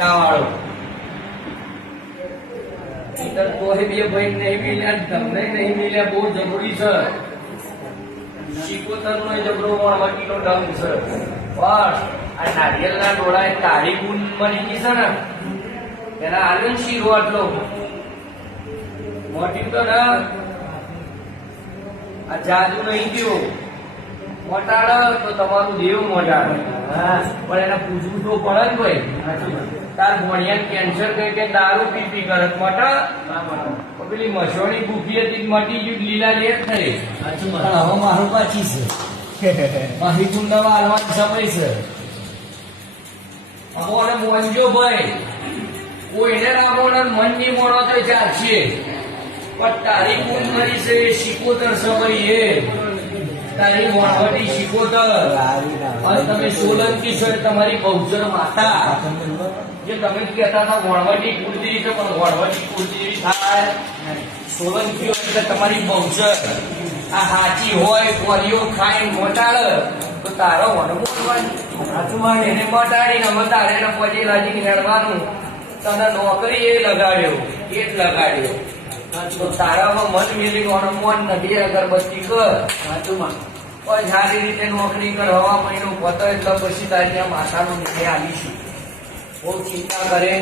વાળો કોઈ બે ભાઈ નહીં મિલ્યા, તમને નહીં મિલ્યા, બહુ જરૂરી છે. શીકોતર નો જબરો વણવટીનો ડંગ છે. પણ આ નારિયેળના ડોળા તારી ગુણ મળી ગઈ છે ને એના આનંદ શીરો આટલો મોટી તો ના આ જાદુ નહીં ગયો મોટાડે તો તમારું દેવ મોટાડે. પણ એને પૂછવું તો પડે ને ભાઈ. તાર ભણિયા કેન્સર કહે કે દારૂ પી કરત મોટા પેલી મસોની ભૂખી હતી મટી ગયું લીલા લેટ થઈ. હવે મારું પાછી છે મારી કુંડામાં હાલવાનો સમય છે. અમોને મોંજો ભાઈ કોઈને રામોને મન ની મોડો તો ચાલશે પણ તારી કુંડ મરી છે શીકોતર સમય એ તારી વણવટી શીકોતર અને તમે સોલંકી છો તમારી બહુચર માતા જે તમે કહેતા હતા વણવટી કુળદેવી છે પણ વણવટી કુળદેવી થાય સોલંકી હોય એટલે તમારી બહુચર આ હાચી હોય કોરીઓ ખાઈ મોટાડે તો તારો વણમોડવાની એને મટાડીને અમે તારે એને પછી લાગી હેડવાનું તને નોકરી એ લગાડ્યો એ જ લગાડ્યો તો તારામાં મન મેલી વણમોડ નથી અગરબત્તી કર પણ સારી રીતે નોકરી કર હવા મહિનો પતો એટલે પછી તારી માતાનો નિર્ણય આવીશું બહુ ચિંતા કરે